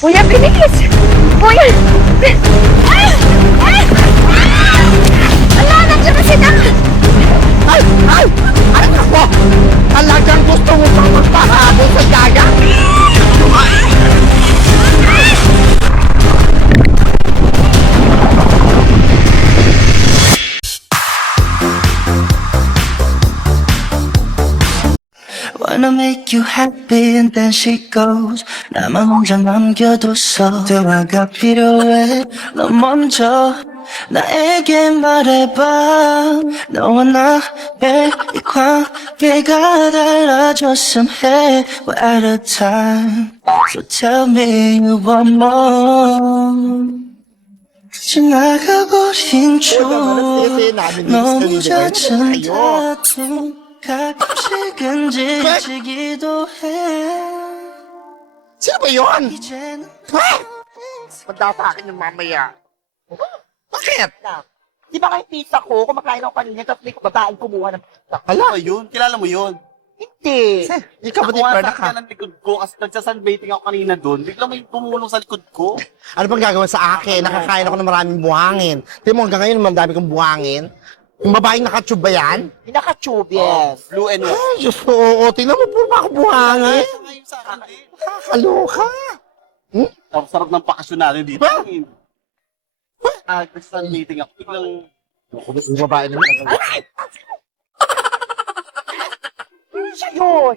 Kuya, bilis! Kuya! Ah! Ah! Ala, nandiyan na sila! Ay! Ay! Ay ako! Talagang gusto mo pang magpahabol sa gaga? Wanna make you happy and then she goes 나만 혼자 남겨뒀어 대화가 필요해 너 먼저 나에게 말해봐 너와 나의 이 관계가 달라졌음 해 One at a time So tell me you want more 지나가버린 추억 너무 잦은 다툼 가끔씩은 지치기도 해 Sino ba yun? 이제는 Ha? Magda sa akin yung mamaya. Bakit? Di ba kay pizza ko, kumakain ako kanina, tapos may babaeng kumuha ng pizza. Hala, Yun, kilala mo yun. Hindi. ikaw ba di Nakuha Perna sa ka? akin ng likod ko kasi nagsasunbaiting ako kanina doon. Bigla may tumulong sa likod ko. Ano bang gagawin sa akin? Nakakain ako ng maraming buhangin. Tingnan mo hanggang ngayon, madami kong buhangin. Yung babaeng nakatube ba yan? Pinaka-tube, yes. Blue and white. Ay, Diyos ko, oo. Tingnan mo, puro pa ako buhangin. Ngayon sa akin din. Nakakaloka. Ang sarap ng bakasyon natin dito. Ha? Nagsasunbaiting ako. Biglang Yung babae naman. Siya yun.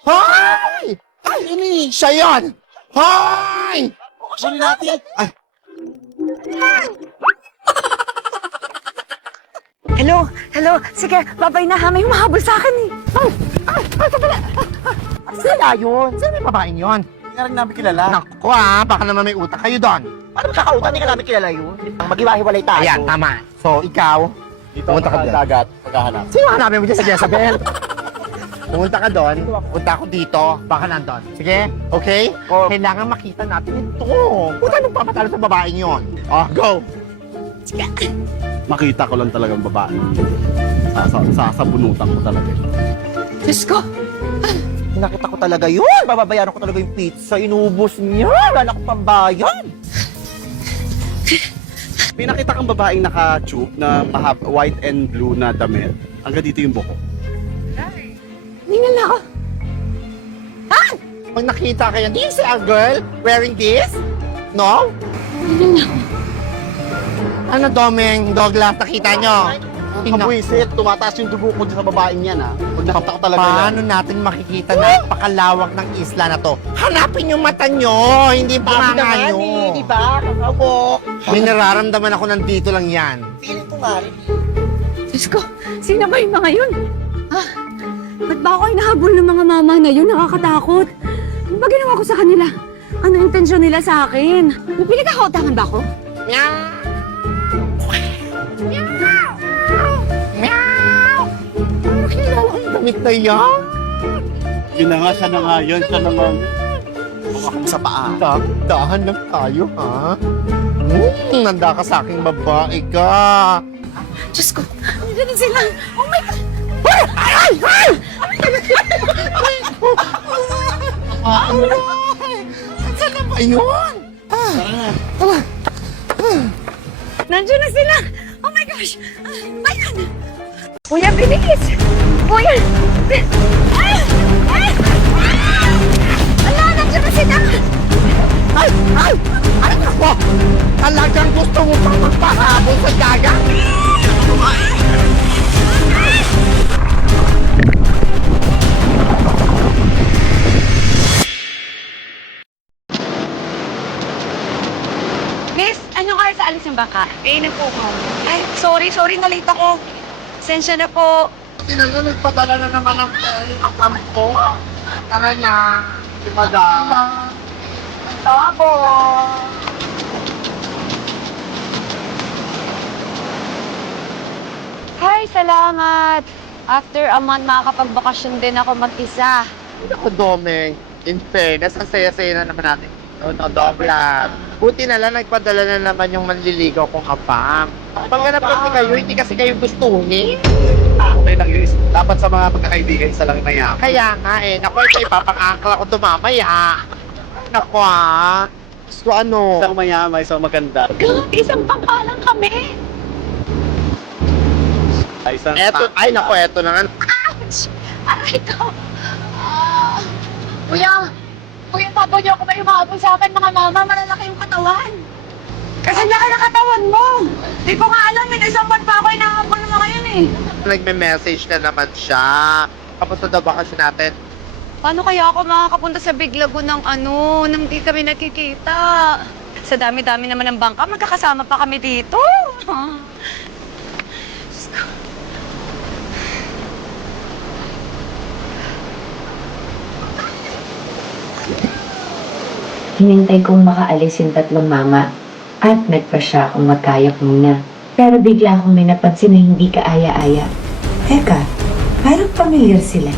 Hoy! Ay, ini! Siya yun! Hoy! Huli natin. Ay, Hello? Hello? Sige, babay na ha. May humahabol sa akin eh. Sila yun. sino yung babaeng yun? Hindi nga rin namin kilala. Naku baka naman may utak kayo doon. Paano magkakautan? Hindi ka namin kilala yun. Mag-iwahiwalay tayo. Ayan, tama. So, ikaw, Dito Pumunta ka ako dyan. sa dagat. Paghahanap. sino hanapin mo dyan sa Jezebel? Pumunta ka doon, punta ako dito, baka nandun. Sige, okay? Kailangan makita natin ito. Kung anong papatalo sa babaeng yun. Oh, go! Makita ko lang talagang babae. Sasabunutan ko talaga. Diyos ko! Nakita ko talaga yun. Bababayaran ko talaga yung pizza. Inubos niya. Wala akong pambayan. May nakita kang babaeng naka-tube na white and blue na damit. Hanggang dito yung buko. Ningal na ako. Pag nakita kayo, do you see a girl wearing this? No? Ano, Domeng, Douglas, nakita nyo? Tingnan. Kabuisit, tumataas yung dugo ko sa babaeng yan ha. Pag nakita ko talaga yan. Paano natin makikita na napakalawak ng isla na to? Hanapin yung mata nyo, hindi yung bunganga nyo. Di ba? Kakawok. May nararamdaman ako nandito lang yan. Feeling ko nga rin. Diyos ko, sino ba yung mga yun? Ha? Ba't ba ako hinahabol ng mga mama na yun? Nakakatakot. Ano ba ginawa ko sa kanila? Ano intensyon nila sa akin? May pinagkakautangan ba ako? Meow! Meow! Ano kilala ko yung damit na yan? Yun na nga, siya na nga yun. Siya na nga. Huwag akong sa paa. Dahan lang tayo, ha? Nanda ka sa aking babae ka. Diyos ko, nandiyan na sila. Oh my God! Ay! Ay! Ay! Saan na ba yun? Nandiyan na sila! Oh my gosh! Ayan! Kuya, bilis! Kuya! Ah! Ah! Ala, nandiyan na sila! Ay! Ay! Ay ako! Talagang gusto mo pang magpahabol sa gaga? Miss, anong oras sa alis yung bangka? Na po ko. Ay, sorry, nalate ako. Sensya na po. Tinalo, nagpadala na naman ang akam ko. Tara na. Si Madam. Tabo. Hi, salamat. After a month, makakapagbakasyon din ako mag-isa. Ako, Domeng. In fairness, ang saya-saya na naman natin. No, Douglas. Buti na lang, nagpadala na naman yung manliligaw kong apam. Pag ganap kasi kayo, hindi kasi kayo gustuhin. Okay lang yun. Dapat sa mga magkakaibigan, isa lang na yan. Kaya nga eh, naku, ito ipapang-angkla ko ito mamaya. Naku So ano? Isang mayaman, isang maganda. Isang pangkalang kami. Isang Ay nako, eto na nga. Aray ko. Kuya, papa niyo ako may umahabol sa akin, mga mama, malalaki yung katawan. Kasi laki na katawan mo. Di ko nga alam, isang buwan pa ako inahabol ng mga yun eh. Nagme-message na naman siya. Kamusta daw bakasyon natin? Paano kaya ako makakapunta sa Biglago ng nang di kami nakikita? Sa dami-dami naman ng bangka, magkakasama pa kami dito. Hinintay kong makaalis yung tatlong mama at nagpasya akong magkayak muna. Pero bigla akong may napansin na hindi kaaya-aya. Teka, parang familiar sila.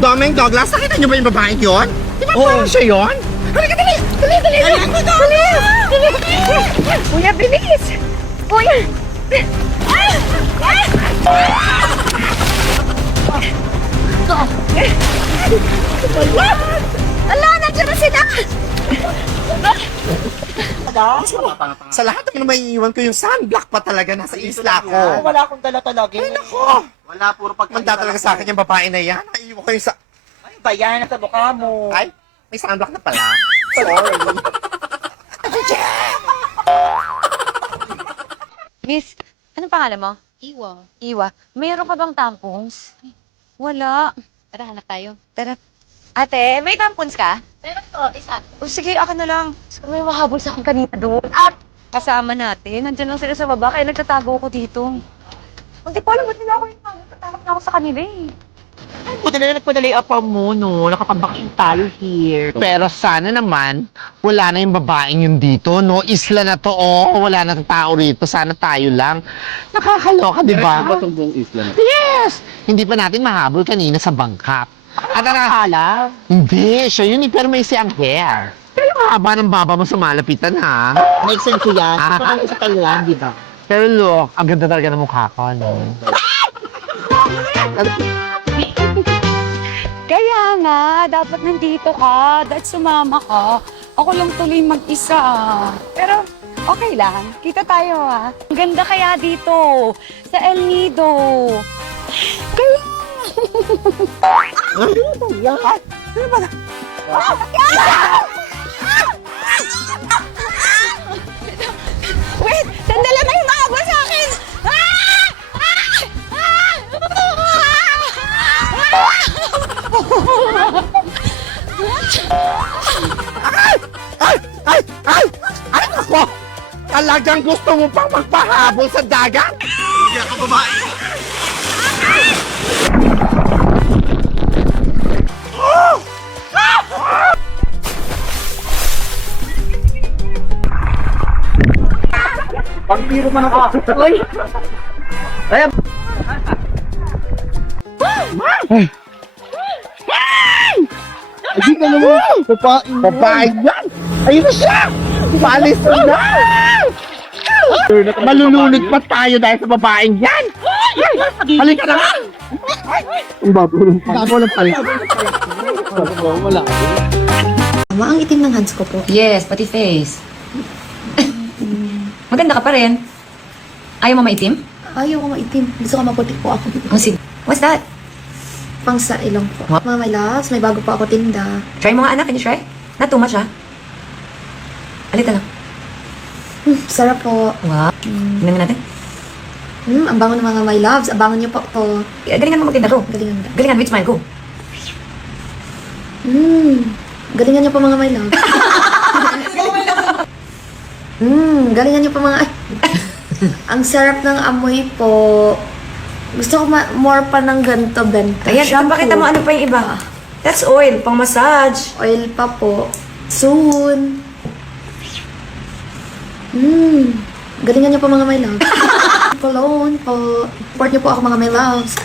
Domeng Douglas, nakita niyo ba yung babaeng yun? Di ba parang siya yun? Halika, dali! Kuya, bilis! Kuya! Ala, nandiyan na sila! Sa lahat naman may iwan ko yung sunblock pa talaga nasa isla ko. Wala akong dala talaga. Ay nako! Wala, puro Manda talaga sa akin yung babae na yan. Naiiwan ko yung sa... Ay, bayan sa mukha mo. Ay, may sunblock na pala. Sorry. Miss, anong pangalan mo? Iwa. Iwa. Mayroon ka bang tampons? Wala. Tara, hanap tayo. Tara. Ate, may tampons ka? Meron to, isa. O sige, akin na lang. May mahabol sa akin kanina doon. At kasama natin. Nandiyan lang sila sa baba, kaya nagtatago ko dito. Hindi ko alam, ba't nila ako yung nagtatakot na ako sa kanila eh. Buti na nagpadali apa mo, no? Nakapag-vacation tayo here. Pero sana naman, wala na yung babaeng yun dito, no? Isla na to, oh. Wala na tao rito. Sana tayo lang. Nakakaloka, di ba? Ba itong buong isla na? Yes! Hindi pa natin mahabol kanina sa bangkap. At nakakala? Hindi, siya yun eh, pero may siyang hair. Pero ang haba ng baba mo sa malapitan, ha? Make sense ko yan. Parang isa lang, di ba? Pero look, ang ganda talaga ng mukha ko, no? Kaya nga, dapat nandito ka. Dahil sumama ka. Ako lang tuloy mag-isa. Pero okay lang. Kita tayo ah. Ang ganda kaya dito. Sa El Nido. Kaya... Wait! Sandali, may umahabol sa akin! Ay, ako! Talagang gusto mo pang magpahabol sa dagat? Hindi ako babae. Pag-biro man ako. Uy! Hindi ka naman. Babae yan! Ayun na siya! Palis na! Malulunod pa tayo dahil sa babaeng yan! Halika na nga! Ang babulong pa. Babulong pa rin. Wala. Mama, ang itim ng hands ko po. Yes, pati face. Maganda ka pa rin. Ayaw mo maitim? Ayaw ko maitim. Gusto ko maputi po ako. Oh, sige. What's that? Pang sa ilong po. Mama, my loves, may bago po ako tinda. Try mo nga anak, can you try? Not too much ha? Alita lang. Sarap po. Wow. Tingnan natin. Ang bango ng mga my loves. Ang bango niyo po po. Galingan mo magtinda, go. Galingan ba? Galingan, with smile, go. Galingan niyo po mga my loves. Galingan niyo po mga... Ang sarap ng amoy po. Gusto ko more pa ng ganto-ganto. Ayan, pakita mo ano pa yung iba. That's oil, pang massage. Oil pa po. Soon. Galingan niyo po mga my loves. Cologne po. Support niyo po ako mga my loves.